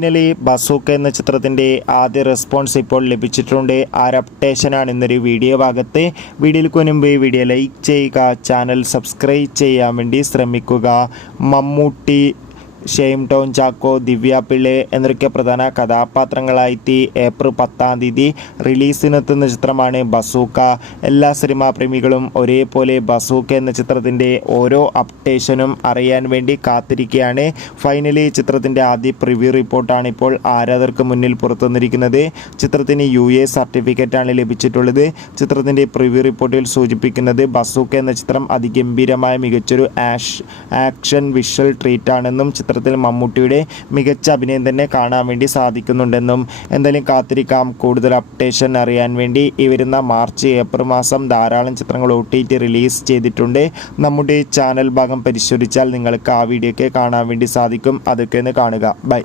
Finally bazooka എന്ന ചിത്രത്തിൻ്റെ ആദ്യ റെസ്പോൺസ് ഇപ്പോൾ ലഭിച്ചിട്ടുണ്ട്. അപ്ഡേഷനാണ് ഇന്നൊരു വീഡിയോ ഭാഗത്ത്. വീഡിയോയ്ക്ക് മുൻപ് വീഡിയോ ലൈക്ക് ചെയ്യുക, ചാനൽ സബ്സ്ക്രൈബ് ചെയ്യാൻ വേണ്ടി ശ്രമിക്കുക. മമ്മൂട്ടി, ഷെയിം ടോം ചാക്കോ, ദിവ്യ പിള്ളെ എന്നൊക്കെ പ്രധാന കഥാപാത്രങ്ങളായിട്ട് ഏപ്രിൽ 10-ാം തീയതി റിലീസിനെത്തുന്ന ചിത്രമാണ് ബസൂക്ക. എല്ലാ സിനിമാ പ്രേമികളും ഒരേപോലെ ബസൂക്ക എന്ന ചിത്രത്തിൻ്റെ ഓരോ അപ്ഡേഷനും അറിയാൻ വേണ്ടി കാത്തിരിക്കുകയാണ്. ഫൈനലി ചിത്രത്തിൻ്റെ ആദ്യ പ്രിവ്യൂ റിപ്പോർട്ടാണ് ഇപ്പോൾ ആരാധകർക്ക് മുന്നിൽ പുറത്തുവന്നിരിക്കുന്നത്. ചിത്രത്തിന് UA സർട്ടിഫിക്കറ്റാണ് ലഭിച്ചിട്ടുള്ളത്. ചിത്രത്തിൻ്റെ പ്രിവ്യൂ റിപ്പോർട്ടിൽ സൂചിപ്പിക്കുന്നത് ബസൂക്ക എന്ന ചിത്രം അതിഗംഭീരമായ മികച്ചൊരു ആക്ഷൻ വിഷ്വൽ ട്രീറ്റാണെന്നും ചിത്രത്തിൽ മമ്മൂട്ടിയുടെ മികച്ച അഭിനയം തന്നെ കാണാൻ വേണ്ടി സാധിക്കുന്നുണ്ടെന്നും എന്തായാലും കാത്തിരിക്കാം. കൂടുതൽ അപ്ഡേഷൻ അറിയാൻ വേണ്ടി ഈ വരുന്ന മാർച്ച് ഏപ്രിൽ മാസം ധാരാളം ചിത്രങ്ങൾ OTT റിലീസ് ചെയ്തിട്ടുണ്ട്. നമ്മുടെ ചാനൽ ഭാഗം പരിശോധിച്ചാൽ നിങ്ങൾക്ക് ആ വീഡിയോ ഒക്കെ കാണാൻ വേണ്ടി സാധിക്കും. അതൊക്കെ ഒന്ന് കാണുക. ബൈ.